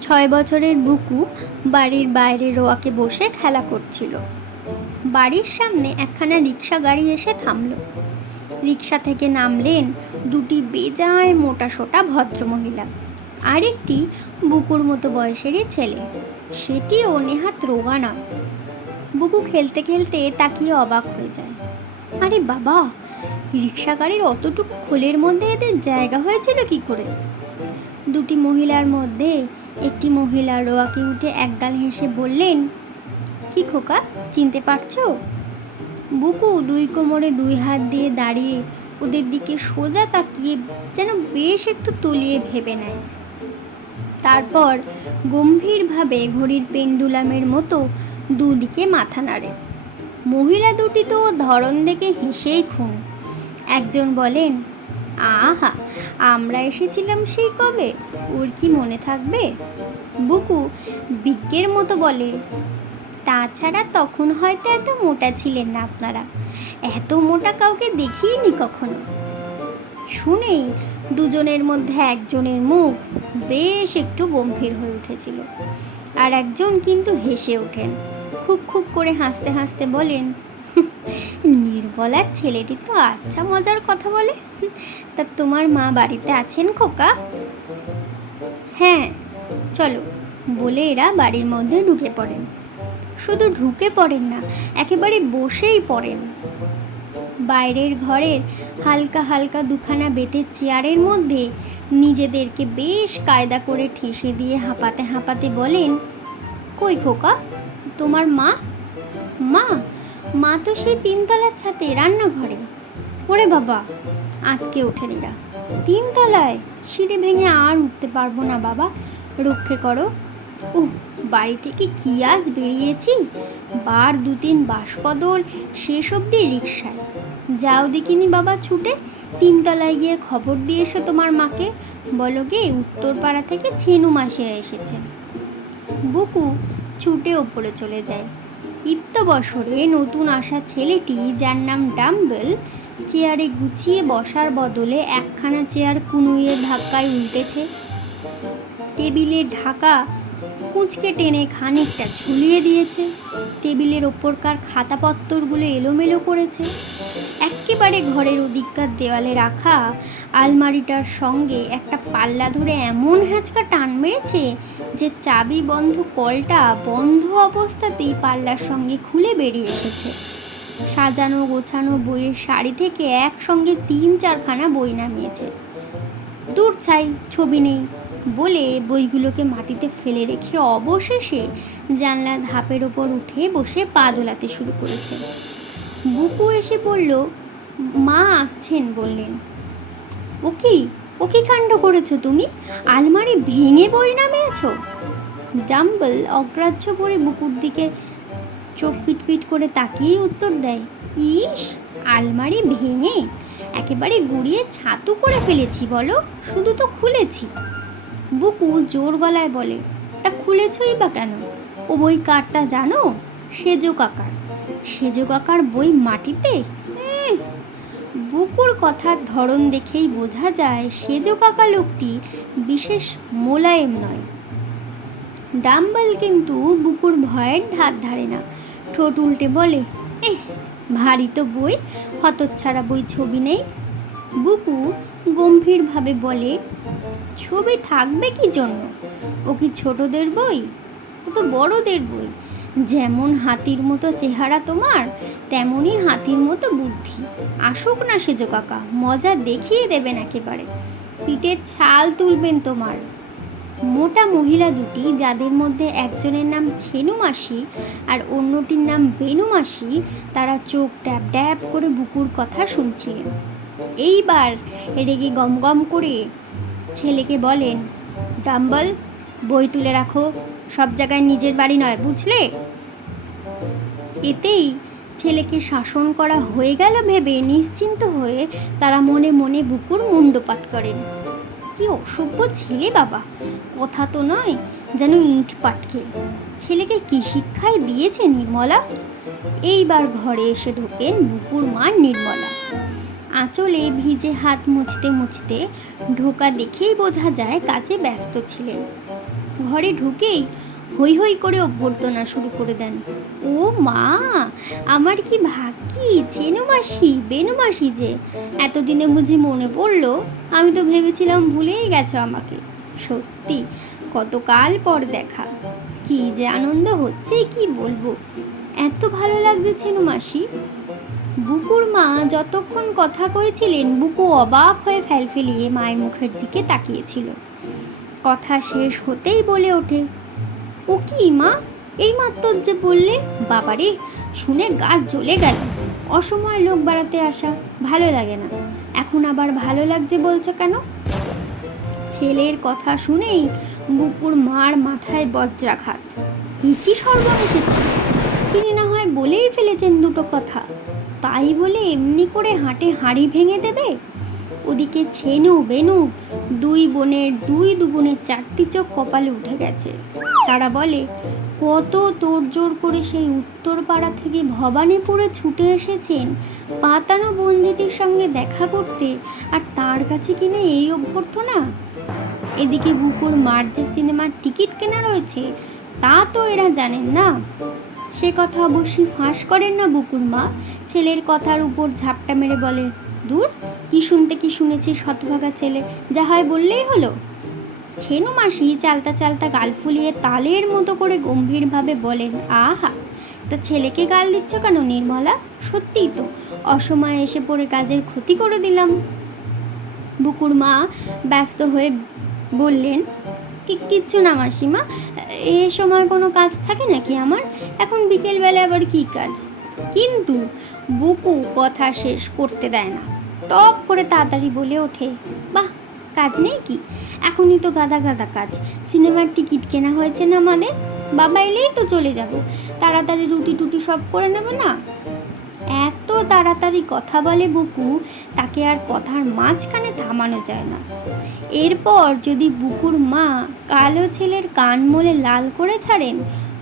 ছয় বছরের বুকু বাড়ির বাইরে রোয়াকে বসে খেলা করছিল। বাড়ির সামনে একখানা রিক্সা গাড়ি এসে থামলো। রিক্সা থেকে নামলেন দুটি বেজায় মোটা সোটা ভদ্রমহিলা। আরেকটি বুকুর মতো বয়সেরই ছেলে। সেটিও নেহাত রোগা নয়। বুকু খেলতে খেলতে তাকিয়ে অবাক হয়ে যায়। আরে বাবা রিক্সা গাড়ির অতটুকু খোলের মধ্যে এদের জায়গা হয়েছিল কি করে? দুটি মহিলার মধ্যে একটি মহিলা রোয়াকে উঠে একগাল হেসে বললেন, কি খোকা, চিনতে পারছ? বুকু দুই কোমরে দুই হাত দিয়ে দাঁড়িয়ে ওদের দিকে সোজা তাকিয়ে যেন বেশ একটু তলিয়ে ভেবে নেয়। তারপর গম্ভীরভাবে ঘড়ির পেন্ডুলামের মতো দুদিকে মাথা নাড়ে। মহিলা দুটি তো ধরন দেখে হেসেই খুন। একজন বলেন আহা, আমরা এসেছিলাম সেই কবে? ওর কি মনে থাকবে? বুকু বিজ্ঞের মতো বলে। তাছাড়া তখন হয়তো এত মোটা ছিলেন না আপনারা। এত মোটা কাউকে দেখিনি কখনো? শুনেই দুজনের মধ্যে একজনের মুখ বেশ একটু গম্ভীর হয়ে উঠেছিল। আর একজন কিন্তু হেসে ওঠেন। খুব খুব করে হাসতে হাসতে বলেন নির্বলার ছেলেটি তো আচ্ছা মজার কথা বলে। তা তোমার মা বাড়িতে আছেন খোকা? হ্যাঁ চলো। বলে এরা বাড়ির মধ্যে ঢুকে পড়েন। শুধু ঢুকে পড়েন না, একেবারে বসেই পড়েন। বাইরের ঘরের হালকা হালকা দুখানা বেতের চেয়ারের মধ্যে নিজেদেরকে বেশ কায়দা করে ঠেসে দিয়ে হাঁপাতে হাঁপাতে বলেন, কই খোকা, তোমার মা? মা? মা তো সেই তিনতলার ছাতে রান্নাঘরে। ওরে বাবা আটকে ওঠেন এরা তিনতলায় সিঁড়ি ভেঙে আর উঠতে পারব না বাবা, রক্ষে করো। উহ, বাড়ি থেকে কি আজ বেরিয়েছি? বার দু তিন বাসপদল, শেষ অবধি রিক্সায় যাও দেখিনি বাবা ছুটে, তিনতলায় গিয়ে খবর দিয়ে এসো তোমার মাকে। বলো গে, উত্তরপাড়া থেকে ছেনু মাসিরা এসেছেন। বুকু ছুটে ওপরে চলে যায়। ইত্য বছরে নতুন আসা ছেলেটি, যার নাম ডাম্বেল, চেয়ারে গুছিয়ে বসার বদলে একখানা চেয়ার কুনুইয়ের ধাক্কায় উল্টেছে। টেবিলে ঢাকা কুঁচকে টেনে খানিকটা ঝুলিয়ে দিয়েছে। টেবিলের ওপরকার খাতাপত্তরগুলো এলোমেলো করেছে। একেবারে ঘরের ওদিককার দেওয়ালে রাখা আলমারিটার সঙ্গে একটা পাল্লা ধরে এমন হ্যাঁচকা টান মেরেছে যে চাবি বন্ধ কলটা বন্ধ অবস্থাতেই পাল্লার সঙ্গে খুলে বেরিয়ে এসেছে। সাজানো গোছানো বইয়ের শাড়ি থেকে একসঙ্গে তিন চারখানা বই নামিয়েছে। দূর ছাই, ছবি নেই বলে বইগুলোকে মাটিতে ফেলে রেখে অবশেষে জানলা ধাপের ওপর উঠে বসে পা দোলাতে শুরু করেছে। বুকু এসে বলল মা আসছেন বললেন। ও কি? ও কি কাণ্ড করেছ তুমি? আলমারি ভেঙে বই নামিয়েছো? ডাম্বল অগ্রাহ্য করে বুকুর দিকে চোখ পিটপিট করে তাকিয়েই উত্তর দেয়, ইস, আলমারি ভেঙে একেবারে গুড়িয়ে ছাতু করে ফেলেছি বলো, শুধু তো খুলেছি। বুকু জোর গলায় বলে, তা খুলেছই বা কেন? ও বই কারটা জানো? সেজো কাকার। সেজো কাকার বই মাটিতে? বুকুর কথার ধরন দেখেই বোঝা যায় সেজো কাকা লোকটি বিশেষ মোলায়েম নয়। ডাম্বল কিন্তু বুকুর ভয়ের ধার ধারে না। ঠোঁট উল্টে বলে, এহ, ভারী তো বই, হতচ্ছাড়া বই ছবি নেই। বুকু গম্ভীরভাবে বলে, ছবি থাকবে কি জন্য? ও কি ছোটদের বই? ও তো বড়দের বই। যেমন হাতির মতো চেহারা তোমার তেমনই হাতির মতো বুদ্ধি। আসুক না সেজো কাকা, মজা দেখিয়ে দেবেন একেবারে। পিঠের ছাল তুলবেন তোমার। মোটা মহিলা দুটি, যাদের মধ্যে একজনের নাম ছেনু মাসি আর অন্যটির নাম বেনু মাসি, তারা চোখ ড্যাব ড্যাব করে বুকুর কথা শুনছিলেন। এইবার রেগে গম গম করে ছেলেকে বলেন, ডাম্বল, বই তুলে রাখো। সব জায়গায় নিজের বাড়ি নয়, বুঝলে? এতেই ছেলেকে শাসন করা হয়ে গেল ভেবে নিশ্চিন্ত হয়ে তারা মনে মনে বুকুর মুন্ডপাত করেন। কি অসভ্য ছেলে বাবা। কথা তো নয় যেন ইট পাটকে। ছেলেকে কি শিক্ষায় দিয়েছে নির্মলা? এইবার ঘরে এসে ঢোকেন বুকুর মা নির্মলা। আঁচলে ভিজে হাত মুছতে মুছতে ঢোকা দেখেই বোঝা যায় কাজে ব্যস্ত ছিলেন। ঘরে ঢুকেই হই হই করে অভ্যর্থনা শুরু করে দেন। ও মা, আমার কি ভাগ্যি? চেনুমাসি, বেনুমাসি যে। এতদিনে বুঝি মনে পড়ল, আমি তো ভেবেছিলাম ভুলেই গেছো আমাকে। সত্যি, কতকাল পর দেখা। কি যে আনন্দ হচ্ছে, কি বলব? এত ভালো লাগছে চেনুমাসি। বুকুর মা যতক্ষণ কথা কয়েছিলেন, বুকু অবাক হয়ে ফেলফেলিয়ে মায়ের মুখের দিকে তাকিয়েছিল। কথা শেষ হতেই বলে ওঠে। ও কি মা? এই মাত্র যে বললে, বাবারে, শুনে গা জ্বলে গেল। অসময় লোক বাড়াতে আসা ভালো লাগে না। এখন আবার ভালো লাগছে বলছো কেন? ছেলের কথা শুনেই বুকুর মার মাথায় বজ্রাঘাত। কি সর্বনেশে ছিল? তিনি না হয় বলেই ফেলেছেন দুটো কথা। তাই বলে এমনি করে হাঁটে হাঁড়ি ভেঙে দেবে? ওদিকে ছেনু বেনু দুই বোনের, দুই দুগুণের চারটি চোখ কপালে উঠে গেছে। তারা বলে, কত তোড়জোড় করে সেই উত্তর পাড়া থেকে ভবানীপুরে ছুটে এসেছেন। পাতানো বঞ্জিটির সঙ্গে দেখা করতে। আর তার কাছে কিনে এই অভ্যর্থনা? এদিকে বুকুর মার যে সিনেমার টিকিট কেনা রয়েছে। তা তো এরা জানেন না। সে কথা অবশ্যই ফাঁস করেন না বুকুর মা। ছেলের কথার উপর ঝাপটা মেরে বলে দূর? কি শুনতে কি শুনেছি শতভাগা ছেলে? যা হয় বললেই হলো। ছেনু মাসি চালতা চালতা গাল ফুলিয়ে তালের মতো করে গম্ভীরভাবে বলেন, আহা, তা ছেলেকে গাল দিচ্ছ কেন নির্মলা? সত্যিই তো, অসময়ে এসে পড়ে কাজের ক্ষতি করে দিলাম। বুকুর মা ব্যস্ত হয়ে বললেন, কি, কিচ্ছু না মাসিমা, এ সময় কোনো কাজ থাকে নাকি আমার? এখন বিকেলবেলা আবার কি কাজ? কিন্তু বুকু কথা শেষ করতে দেয় না। টপ করে তাড়াতাড়ি বলে ওঠে, বাহ, কাজ নেই কি? এখনই তো গাদা গাদা কাজ। সিনেমার টিকিট কেনা হয়েছে না আমাদের? বাবা এলেই তো চলে যাব। তাড়াতাড়ি রুটি টুটি সব করে নেবে না? এত তাড়াতাড়ি কথা বলে বুকু, তাকে আর কথার মাঝখানে থামানো যায় না। এরপর যদি বুকুর মা কালো ছেলের কান মলে লাল করে ছাড়েন,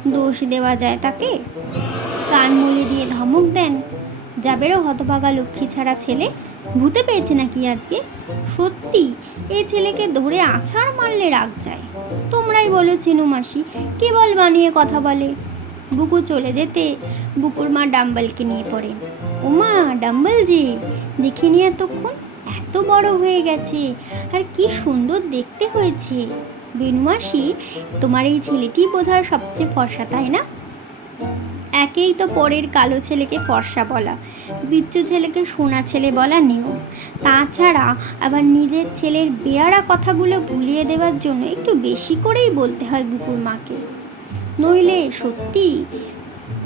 দোষ দেওয়া যায় তাকে? কান মলে দিয়ে ধমক দেন যাবেরও হতভাগা লক্ষ্মী ছাড়া ছেলে? ভূতে পেয়েছে নাকি আজকে? সত্যি এই ছেলেকে ধরে আছাড় মারলে রাগ যায় তোমরাই বলো ছেনু মাসি কেবল বানিয়ে কথা বলে? বুকু চলে যেতে বুকুর মা ডাম্বলকে নিয়ে পড়েন। ওমা ডাম্বল যে, দেখে দেখিনি এতক্ষণ এত বড় হয়ে গেছে, আর কি সুন্দর দেখতে হয়েছে। বেনুমাসি তোমার এই ছেলেটি বোধহয় সবচেয়ে ফর্সা, তাই না? একেই তো পরের কালো ছেলেকে ফর্সা বলা বিচ্ছু ছেলেকে সোনা ছেলে বলা নিয়ম। তাছাড়া আবার নিজের ছেলের বেয়ারা কথাগুলো ভুলিয়ে দেওয়ার জন্য একটু বেশি করেই বলতে হয় বুকুর মাকে। নইলে সত্যি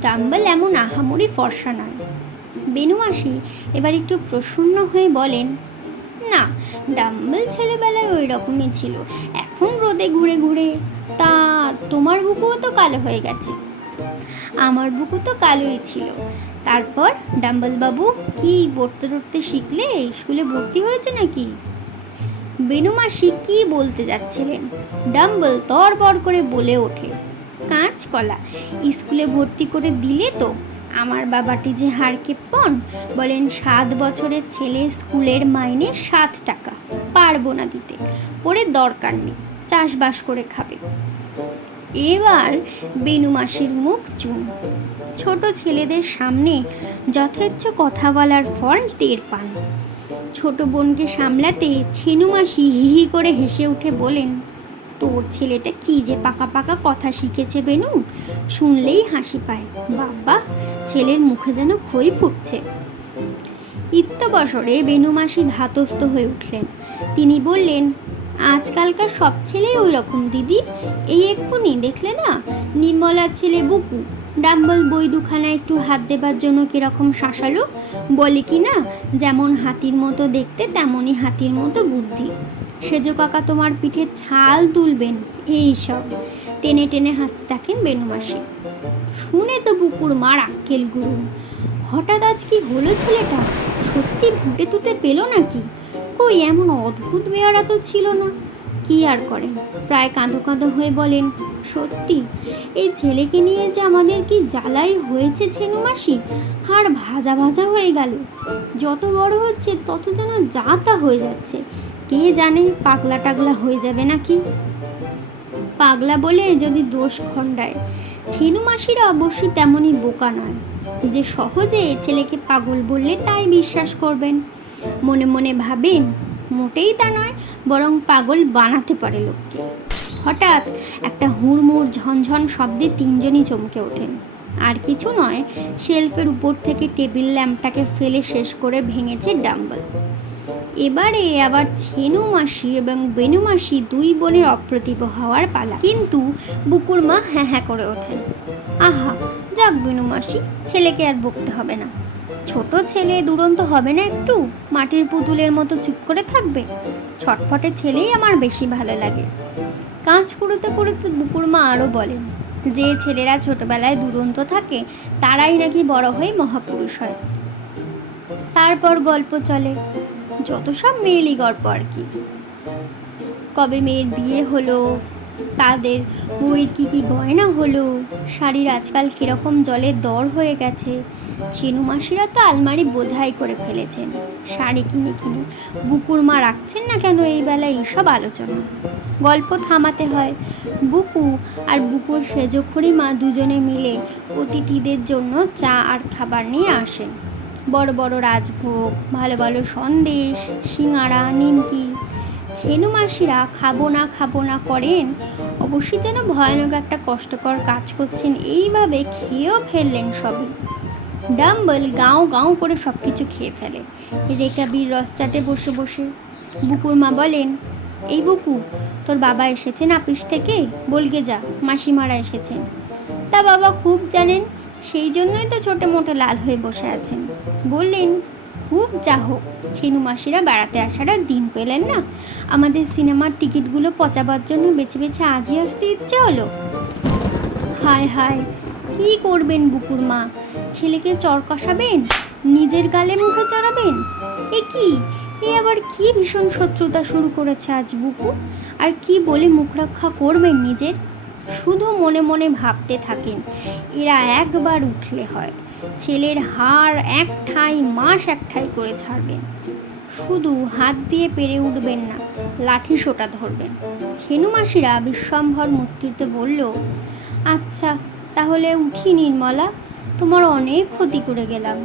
ডাম্বল এমন আহামরি ফর্সা নয়। বেনুমাসি এবার একটু প্রসন্ন হয়ে বলেন, না, ডাম্বল ছেলেবেলায় ওই রকমই ছিল। এখন রোদে ঘুরে ঘুরে তা তোমার বুকুও তো কালো হয়ে গেছে। আমার বুকু তো কালোই ছিল। তারপর ডাম্বল বাবু কি পড়তে টড়তে শিখলে? স্কুলে ভর্তি হয়েছে নাকি? বেনুমাসি কি বলতে যাচ্ছিলেন? ডাম্বল তরবর করে বলে ওঠে, কাঁচ কলা, স্কুলে ভর্তি করে দিলে তো? আমার বাবাটি যে হাড়কে পন বলেন সাত বছরের ছেলের স্কুলের মাইনে সাত টাকা, পারব না দিতে, পরে দরকার নেই, চাষবাস করে খাবে। এবার বেনু মাসির মুখ চুন। ছোট ছেলেদের সামনে যথেচ্ছ কথা বলার ফল টের পান। ছোট বোনকে সামলাতে ছেনু মাসি হিহি করে হেসে উঠে বলেন, তোর ছেলেটা কি যে পাকা পাকা কথা শিখেছে বেনু? শুনলেই হাসি পায়। বাবা, ছেলের মুখে যেন খই ফুটছে। ইত্যবসরে বেনু মাসি ধাতস্থ হয়ে উঠলেন। তিনি বললেন আজকালকার সব ছেলেই ওই রকম দিদি। এই এক্ষুনি, দেখলে না? নির্মলার ছেলে বুকু। ডাম্বল বই দুখানা একটু হাত দেবার জন্য কীরকম শাসালো? বলে কি না, যেমন হাতির মতো দেখতে, তেমনই হাতির মতো বুদ্ধি। সেজ কাকা তোমার পিঠে ছাল তুলবেন, এই সব। টেনে টেনে হাসতে থাকেন বেনুমাসি শুনে তো বুকুর মার আক্কেল গুরু হঠাৎ আজ কি হলো ছেলেটা? সত্যি ভুটে তুটে পেল নাকি? কই এমন অদ্ভুত বেয়ারা তো ছিল না। কি আর করেন? প্রায় কাঁদো কাঁদো হয়ে বলেন, সত্যি, এই ছেলেকে নিয়ে যে আমাদের কি জ্বালাই হয়েছে ছেনু মাসি? আর ভাজা ভাজা হয়ে গেল। যত বড় হচ্ছে তত যেন যা তা হয়ে যাচ্ছে। কে জানে পাগলা টাগলা হয়ে যাবে নাকি? পাগলা বলে যদি দোষ খণ্ডায়, ছেনু মাসিরা অবশ্যই তেমনই বোকা নয়। যে সহজে ছেলেকে পাগল বললে তাই বিশ্বাস করবেন। মনে মনে ভাবেন, মোটেই তা নয়, বরং পাগল বানাতে পারে লোককে। হঠাৎ একটা হুড়মুড়, ঝনঝন শব্দে তিনজনই চমকে ওঠেন। আর কিছু নয়, শেলফের উপর থেকে টেবিল ল্যাম্পটাকে ফেলে শেষ করে ভেঙেছে ডাম্বল। এবারে আবার ছেনু মাসি এবং বেনু মাসি দুই বোনের অপ্রতিভ হওয়ার পালা। কিন্তু বুকুর মা হ্যাঁ হ্যাঁ করে ওঠেন। আহা, যাক বেনু মাসি, ছেলেকে আর বকতে হবে না। ছোট ছেলে দুরন্ত হবে না একটু? মাটির পুতুলের মতো চুপ করে থাকবে? ছটফটে ছেলেই আমার বেশি ভালো লাগে। কাঁচ কুড়োতে কুড়োতে বুকুর মা আরও বলেন, যে ছেলেরা ছোটবেলায় দুরন্ত থাকে, তারাই নাকি বড় হয়ে মহাপুরুষ হয়। তারপর গল্প চলে, যত সব মেয়েলি গল্প আর কি। কবে মেয়ের বিয়ে হলো, তাদের বউয়ের কী কী গয়না হলো, শাড়ির আজকাল কীরকম জলের দর হয়ে গেছে ছেনু মাসিরা তো আলমারি বোঝাই করে ফেলেছেন। শাড়ি কিনে কিনে বুকুর মা রাখছেন না কেন এই বেলায় এইসব আলোচনা? গল্প থামাতে হয়। বুকু আর বুকুর সেজখড়ি মা দুজনে মিলে অতিথিদের জন্য চা আর খাবার নিয়ে আসেন। বড় বড় রাজভোগ, ভালো ভালো সন্দেশ, সিঙাড়া, নিমকি। ছেনু মাসিরা খাব না খাব না করেন, অবশ্যই যেন ভয়ানক একটা কষ্টকর কাজ করছেন। এইভাবে খেয়েও ফেললেন সবই। ডাম্বল গাঁও গাঁও করে সব কিছু খেয়ে ফেলে। রেকাবির রস চাটে বসে বসে। বুকুর মা বলেন, এই বুকু, তোর বাবা এসেছেন আপিস থেকে? বলগে যা, মাসিমারা এসেছেন। তা বাবা খুব জানেন, সেই জন্যই তো ছোটো মোটো লাল হয়ে বসে আছেন। বললেন, খুব যা হোক, ছেনু মাসিরা বেড়াতে আসার আর দিন পেলেন না। আমাদের সিনেমার টিকিটগুলো পচাবার জন্য বেছে বেছে আজই আসতে ইচ্ছে হলো। হায় হায়, কি করবেন বুকুর মা? ছেলেকে চর কষাবেন? নিজের গালে মুখে চড়াবেন? এ কি? এ আবার কি ভীষণ শত্রুতা শুরু করেছে আজ বুকু? আর কি বলে মুখ রক্ষা করবেন নিজের? শুধু মনে মনে ভাবতে থাকেন, এরা একবার উঠলে হয়। ছেলের হাড় এক মাস এক করে ছাড়বেন। শুধু হাত দিয়ে পেরে উঠবেন না, লাঠি সোটা ধরবেন। ছেনু মাসিরা বিশ্বম্ভর মূর্তিতে বলল আচ্ছা তাহলে উঠি নির্মলা। তোমার অনেক ক্ষতি করে গেলাম।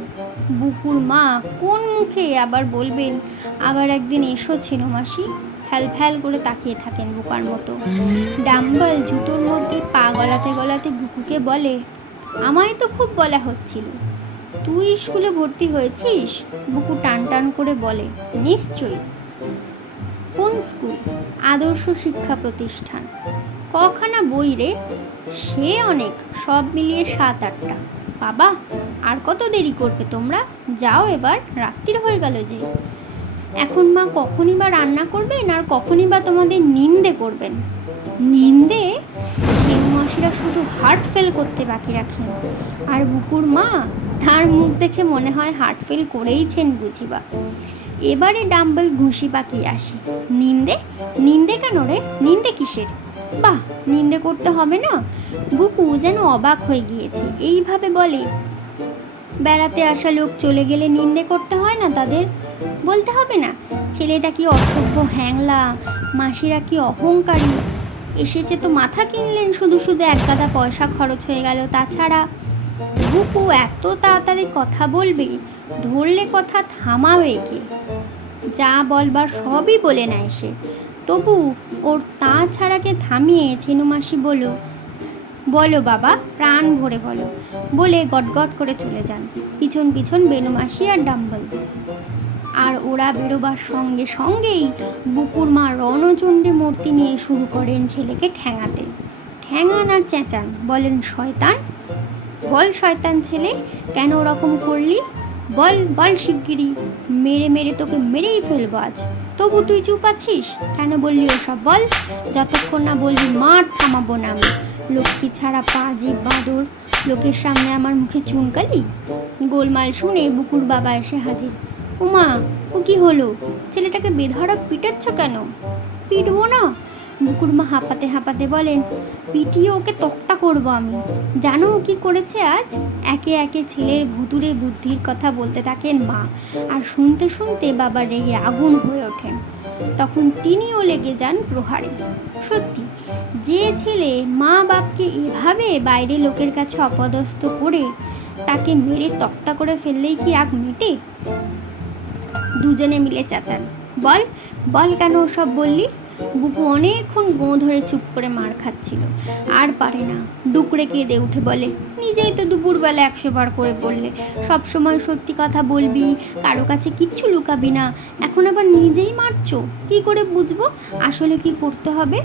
বুকুর মা কোন মুখে আবার বলবেন, আবার একদিন এসো ছেনু মাসি। ফ্যাল ফ্যাল করে তাকিয়ে থাকেন বুকার মতো। ডাম্বল জুতোর মধ্যে পা গলাতে গলাতে বুকুকে বলে, আমায় তো খুব বলা হচ্ছিল। তুই স্কুলে ভর্তি হয়েছিস? বুকু টান টান করে বলে, নিশ্চয়ই। কোন স্কুল? আদর্শ শিক্ষা প্রতিষ্ঠান। কখানা বই রে? সে অনেক, সব মিলিয়ে সাত আটটা। বাবা, আর কত দেরি করবে তোমরা? যাও এবার, রাত্রির হয়ে গেল যে। এখন মা কখনই বা রান্না করবেন, আর কখনই বা তোমাদের নিন্দে করবেন। নিন্দে? মাসিরা শুধু হার্ট ফেল করতে বাকি রাখেন। আর বুকুর মা, তার মুখ দেখে মনে হয় হার্ট ফেল করেইছেন বুঝিবা। এবারে ডাম্বল ঘুষি পাকিয়ে আসে। নিন্দে? নিন্দে কেন রে? নিন্দে কিসের? বাহ, নিন্দে করতে হবে না। বুকু যেন অবাক হয়ে গিয়েছে, এইভাবে বলে। বেড়াতে আসা লোক চলে গেলে নিন্দে করতে হয় না তাদের? বলতে হবে না, ছেলেটা কি অসভ্য হ্যাংলা, মাসিরা কি অহংকারী? এসেছে তো মাথা কিনলেন, শুধু শুধু এক গাদা পয়সা খরচ হয়ে গেল, তাছাড়া বুকু এত তাড়াতাড়ি কথা বলবে, ধরলে কথা থামাবে কে? যা বলবার সবই বলে নেয় সে। তবু ওর তা ছাড়াকে থামিয়ে ছেনুমাসি বলো বলো বাবা, প্রাণ ভরে বলো। বলে গটগট করে চলে যান। পিছন পিছন বেনুমাসি আর ডাম্বল। আর ওরা বেরোবার সঙ্গে সঙ্গেই বুকুর মা রণচণ্ডী মূর্তি নিয়ে শুরু করেন ছেলেকে ঠ্যাঙাতে। ঠ্যাঙান আর চেঁচান, বলেন, শয়তান, বল শয়তান ছেলে, কেন ওরকম করলি? বল বল শিগগিরি মেরে মেরে তোকে মেরেই ফেলব আজ। তবু তুই চুপ আছিস? কেন বললি ওসব বল? যতক্ষণ না বললি মার থামাবো না আমি। লক্ষ্মী ছাড়া পাজি বাদর। লোকের সামনে আমার মুখে চুনকালি গোলমাল শুনে বুকুর বাবা এসে হাজির। উমা, ও কি হলো? ছেলেটাকে বেধড়ক পিটাচ্ছ কেন? পিটবো না? বুকুর মা হাঁপাতে হাঁপাতে বলেন, পিটিয়ে ওকে তক্তা করব আমি। জানো ও কি করেছে আজ? একে একে ছেলের ভুতুরে বুদ্ধির কথা বলতে থাকেন মা আর শুনতে শুনতে বাবা রেগে আগুন হয়ে ওঠেন তখন তিনিও লেগে যান প্রহারে। সত্যি, যে ছেলে মা বাপকে এভাবে বাইরে লোকের কাছে অপদস্থ করে তাকে মেরে তক্তা করে ফেললেই কি রাগ মেটে? দুজনে মিলে চাচান। বল বল কেন সব বললি? বুকু অনেকক্ষণ গোঁ ধরে চুপ করে মার খাচ্ছিল। আর পারে না। ডুকরে কেঁদে উঠে বলে, নিজেই তো দুপুরবেলা একশো বার করে বললে। সব সময় সত্যি কথা বলবি, কারও কাছে কিচ্ছু লুকাবি না। এখন আবার নিজেই মারছো? কি করে বুঝব? আসলে কি করতে হবে?